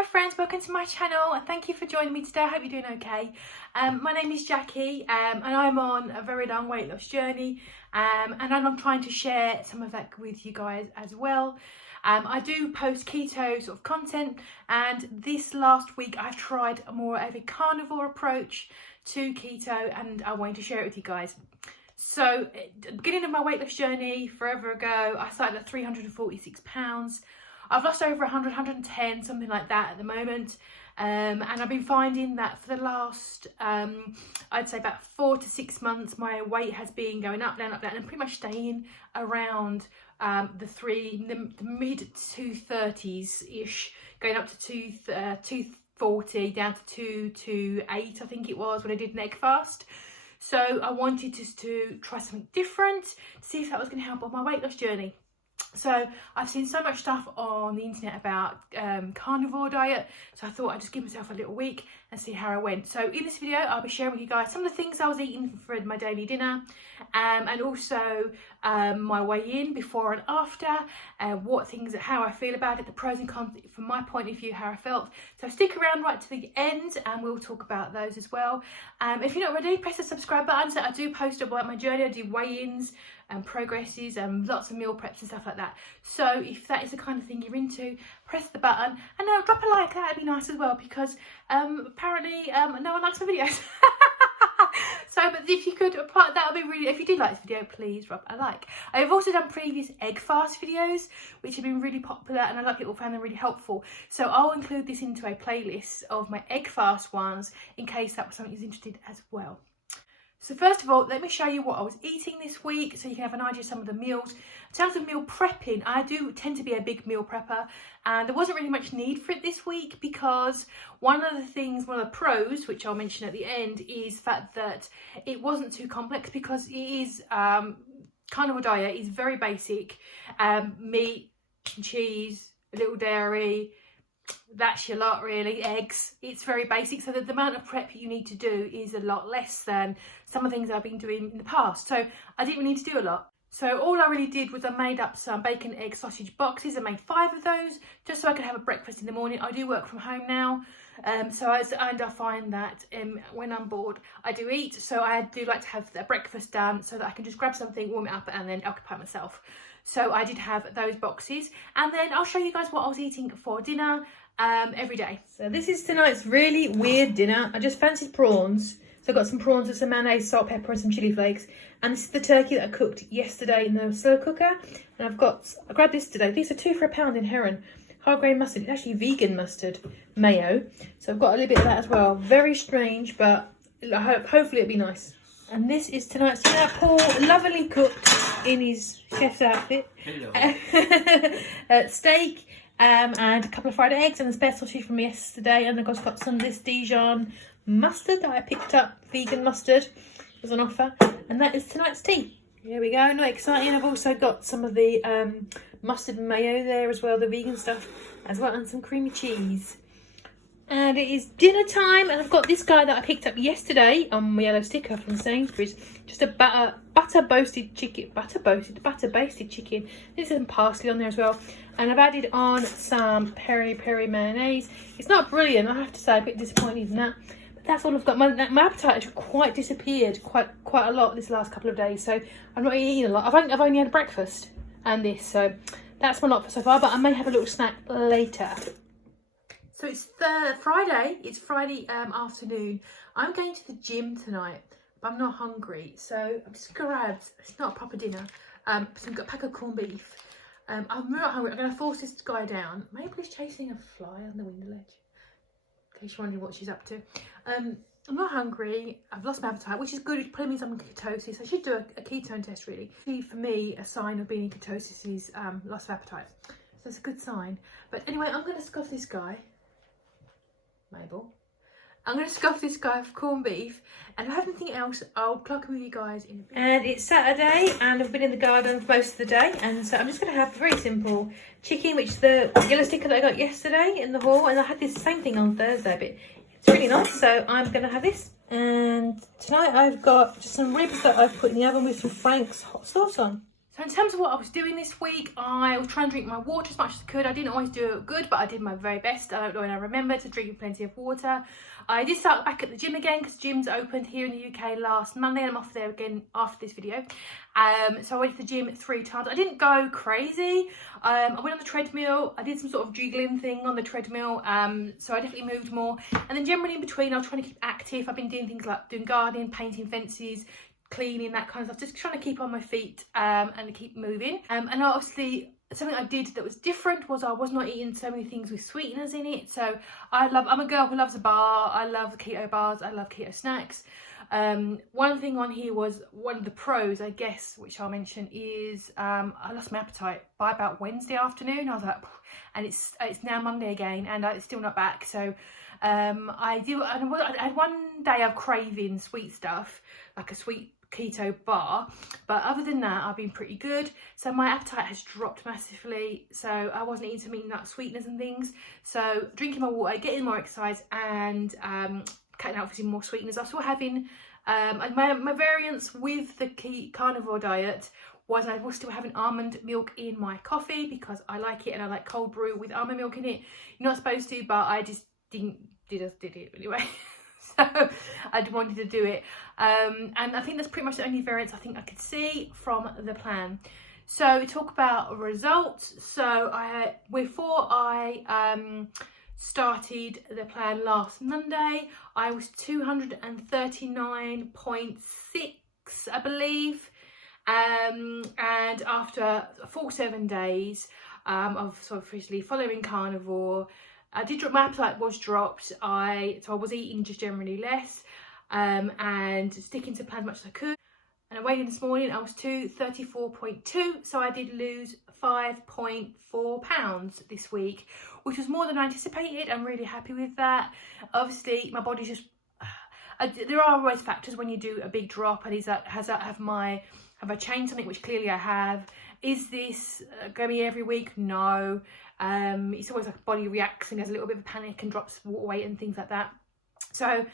Hello friends, welcome to my channel and thank you for joining me today. I hope you're doing okay. My name is Jackie and I'm on a very long weight loss journey and I'm trying to share some of that with you guys as well. I do post keto sort of content, and this last week I've tried more of a carnivore approach to keto and I wanted to share it with you guys. So at the beginning of my weight loss journey forever ago, I started at 346 pounds. I've lost over 100, 110, something like that at the moment. And I've been finding that for the last, I'd say about 4 to 6 months, my weight has been going up, down, and pretty much staying around the mid 230s-ish, going up to 240, down to 228, I think it was, when I did an egg fast. So I wanted just to try something different, to see if that was going to help on my weight loss journey. So I've seen so much stuff on the internet about carnivore diet, so I thought I'd just give myself a little week and see how I went. So in this video I'll be sharing with you guys some of the things I was eating for my daily dinner, and also my weigh-in before and after, how I feel about it, the pros and cons from my point of view, how I felt. So stick around right to the end and we'll talk about those as well. If you're not ready, press the subscribe button. So I do post about my journey, I do weigh-ins and progresses and lots of meal preps and stuff like that. So if that is the kind of thing you're into, press the button and drop a like. That'd be nice as well, because apparently no one likes my videos. So, but if you could, that would be really, if you do like this video, please drop a like. I've also done previous egg fast videos, which have been really popular, and a lot of people found them really helpful. So I'll include this into a playlist of my egg fast ones, in case that was something you're interested in as well. So first of all, let me show you what I was eating this week, so you can have an idea of some of the meals. In terms of meal prepping, I do tend to be a big meal prepper, and there wasn't really much need for it this week, because one of the pros, which I'll mention at the end, is the fact that it wasn't too complex, because it is, carnivore diet is very basic, meat, cheese, a little dairy, that's your lot really, eggs. It's very basic, so that the amount of prep you need to do is a lot less than some of the things I've been doing in the past. So I didn't really need to do a lot. So all I really did was I made up some bacon, egg, sausage boxes. I made 5 of those just so I could have a breakfast in the morning. I do work from home now, and I find that when I'm bored I do eat, so I do like to have a breakfast done so that I can just grab something, warm it up and then occupy myself. So I did have those boxes, and then I'll show you guys what I was eating for dinner every day. So this is tonight's really weird dinner. I just fancied prawns, so I got some prawns with some mayonnaise, salt, pepper and some chili flakes, and this is the turkey that I cooked yesterday in the slow cooker. And I grabbed this today. These are 2 for £1 in Heron. Whole grain mustard. It's actually vegan mustard mayo, so I've got a little bit of that as well. Very strange, but hopefully it'll be nice. And this is tonight's dinner. Paul, lovely cooked in his chef's outfit. Steak and a couple of fried eggs and a spare sausage from yesterday. And I've also got some of this Dijon mustard that I picked up, vegan mustard. It was on offer. And that is tonight's tea. Here we go, not exciting. I've also got some of the mustard and mayo there as well, the vegan stuff as well, and some creamy cheese. And it is dinner time, and I've got this guy that I picked up yesterday on my yellow sticker from Sainsbury's. Just a butter basted chicken. There's some parsley on there as well. And I've added on some peri peri mayonnaise. It's not brilliant, I have to say, a bit disappointed in that. But that's all I've got. My appetite has quite disappeared quite a lot this last couple of days, so I'm not eating a lot. I've only had breakfast and this, so that's my lot for so far, but I may have a little snack later. So it's Friday. It's Friday afternoon. I'm going to the gym tonight, but I'm not hungry, so I'm just grabbed. It's not a proper dinner. So I've got a pack of corned beef. I'm not hungry. I'm going to force this guy down. Maybe he's chasing a fly on the window ledge, in case you're wondering what she's up to. I'm not hungry. I've lost my appetite, which is good. It probably means I'm in ketosis. I should do a ketone test, really. For me, a sign of being in ketosis is loss of appetite. So it's a good sign. But anyway, I'm going to scoff this guy. Mabel. I'm going to scoff this guy for corned beef, and if I have anything else, I'll clock with you guys in a bit. And it's Saturday, and I've been in the garden for most of the day, and so I'm just going to have very simple chicken, which is the yellow sticker that I got yesterday in the haul, and I had this same thing on Thursday, but it's really nice, so I'm going to have this. And tonight I've got just some ribs that I've put in the oven with some Frank's hot sauce on. So So in terms of what I was doing this week, I was trying to drink my water as much as I could. I didn't always do it good, but I did my very best. I don't know when I remember to drink plenty of water. I did start back at the gym again because gyms opened here in the UK last Monday, and I'm off there again after this video. So I went to the gym 3 times. I didn't go crazy. I went on the treadmill. I did some sort of jiggling thing on the treadmill. So I definitely moved more. And then generally in between, I was trying to keep active. I've been doing things like doing gardening, painting fences, cleaning, that kind of stuff, just trying to keep on my feet and keep moving. And obviously something I did that was different was I was not eating so many things with sweeteners in it. So I'm a girl who loves a bar. I love keto bars. I love keto snacks. One thing on here was one of the pros, I guess, which I'll mention, is I lost my appetite by about Wednesday afternoon. I was like, and it's now Monday again, and it's still not back. So I had one day of craving sweet stuff, like a sweet keto bar, but other than that I've been pretty good. So my appetite has dropped massively, so I wasn't eating so many nut sweeteners and things. So drinking my water, getting more exercise, and cutting out obviously more sweeteners. I'm still having my variance with the carnivore diet was I was still having almond milk in my coffee because I like it, and I like cold brew with almond milk in it. You're not supposed to, but I just did it anyway. So I wanted to do it, and I think that's pretty much the only variance I think I could see from the plan. So talk about results. So before I started the plan last Monday, I was 239.6, I believe, and after a full 7 days of sort of officially following carnivore, my appetite was dropped. So I was eating just generally less, and sticking to plan as much as I could. And I weighed in this morning, I was 234.2, so I did lose 5.4 pounds this week, which was more than I anticipated. I'm really happy with that. Obviously, my body's just, there are always factors when you do a big drop, and have I changed something, which clearly I have. Is this going to be every week? No. It's always like a body reacts and there's a little bit of a panic and drops water weight and things like that. So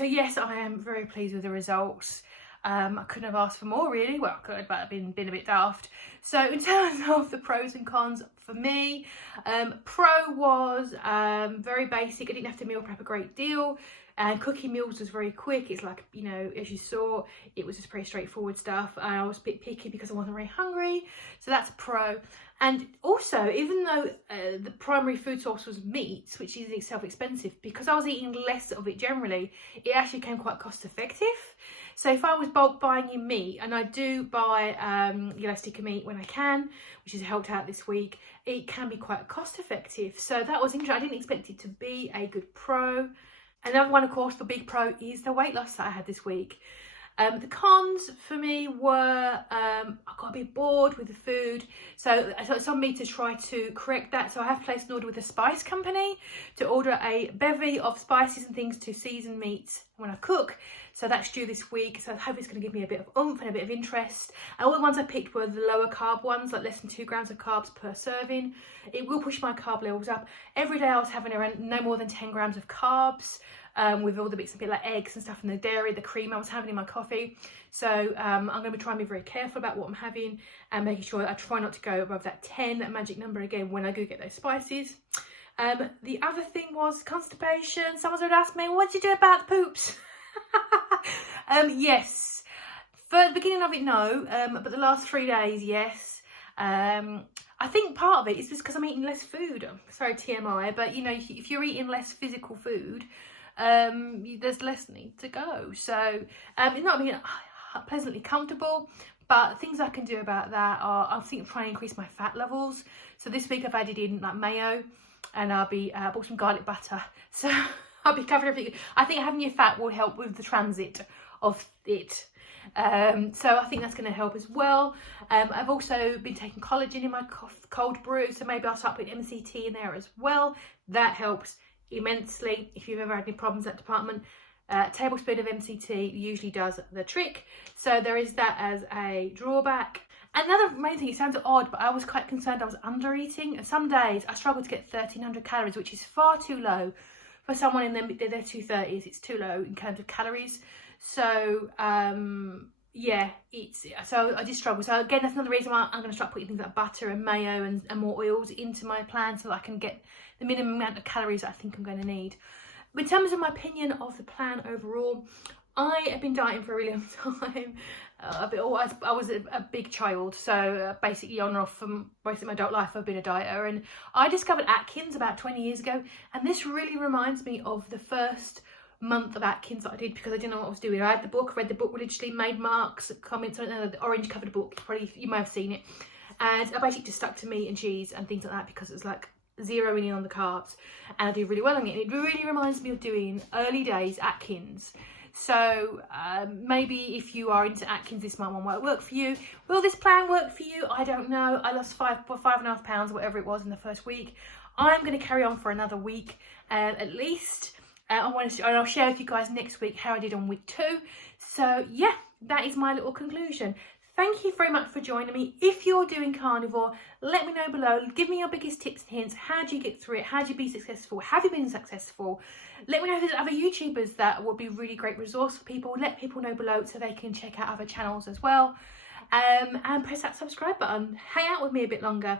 yes, I am very pleased with the results. I couldn't have asked for more, really. Well, I could, but I've been a bit daft. So in terms of the pros and cons for me, pro was very basic. I didn't have to meal prep a great deal. And cooking meals was very quick. It's like, you know, as you saw, it was just pretty straightforward stuff. I was a bit picky because I wasn't very hungry. So that's a pro. And also, even though the primary food source was meat, which is in itself expensive, because I was eating less of it generally, it actually came quite cost effective. So if I was bulk buying in meat, and I do buy yellow sticker meat when I can, which has helped out this week, it can be quite cost effective. So that was interesting. I didn't expect it to be a good pro. Another one, of course, the big pro is the weight loss that I had this week. The cons for me were I got a bit bored with the food, so it's on me to try to correct that. So I have placed an order with a spice company to order a bevy of spices and things to season meats when I cook. So that's due this week, so I hope it's going to give me a bit of oomph and a bit of interest. And all the ones I picked were the lower carb ones, like less than 2 grams of carbs per serving. It will push my carb levels up. Every day I was having around no more than 10 grams of carbs, with all the bits and bits like eggs and stuff, and the dairy, the cream I was having in my coffee. So I'm going to be trying to be very careful about what I'm having and making sure that I try not to go above that 10, that magic number again, when I go get those spices. The other thing was constipation. Someone's going to ask me, what did you do about the poops? Yes. For the beginning of it, no. But the last 3 days, yes. I think part of it is just because I'm eating less food. Sorry, TMI, but you know, if you're eating less physical food, there's less need to go. So it's not being pleasantly comfortable, but things I can do about that are, I think, trying to increase my fat levels. So this week I've added in like mayo, and I'll be bought some garlic butter. So I'll be covering everything. I think having your fat will help with the transit of it. So I think that's going to help as well. I've also been taking collagen in my cold brew, so maybe I'll start putting MCT in there as well. That helps immensely. If you've ever had any problems at department, a tablespoon of MCT usually does the trick. So there is that as a drawback. Another main thing, it sounds odd, but I was quite concerned I was under eating, and some days I struggled to get 1300 calories, which is far too low for someone in their 230s. It's too low in terms of calories. So yeah, so I just struggle. So again, that's another reason why I'm going to start putting things like butter and mayo and more oils into my plan, so that I can get the minimum amount of calories that I think I'm going to need. But in terms of my opinion of the plan overall, I have been dieting for a really long time. I was a big child, so basically on and off from basically my adult life I've been a dieter, and I discovered Atkins about 20 years ago, and this really reminds me of the first month of Atkins that I did, because I didn't know what I was doing. I had the book, read the book religiously, made marks, comments on it, the orange covered book, probably you may have seen it, and I basically just stuck to meat and cheese and things like that, because it was like zeroing in on the carbs, and I did really well on it. It really reminds me of doing early days Atkins. So maybe if you are into Atkins, this might work for you. Will this plan work for you? I don't know. I lost 5.5 pounds, whatever it was, in the first week. I'm going to carry on for another week at least. I'll share with you guys next week how I did on week 2. So yeah, that is my little conclusion. Thank you very much for joining me. If you're doing carnivore, let me know below. Give me your biggest tips and hints. How do you get through it? How do you be successful? Have you been successful? Let me know if there's other YouTubers that would be a really great resource for people. Let people know below so they can check out other channels as well. And press that subscribe button. Hang out with me a bit longer.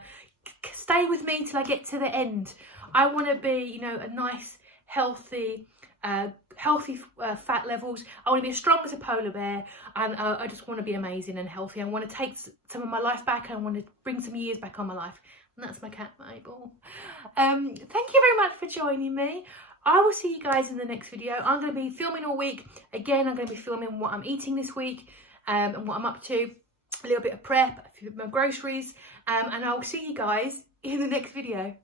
Stay with me till I get to the end. I want to be, you know, a nice, healthy fat levels. I want to be as strong as a polar bear, and I just want to be amazing and healthy. I want to take some of my life back, and I want to bring some years back on my life. And that's my cat, Mabel. Thank you very much for joining me. I will see you guys in the next video. I'm going to be filming all week. Again, I'm going to be filming what I'm eating this week and what I'm up to. A little bit of prep, a few of my groceries, and I'll see you guys in the next video.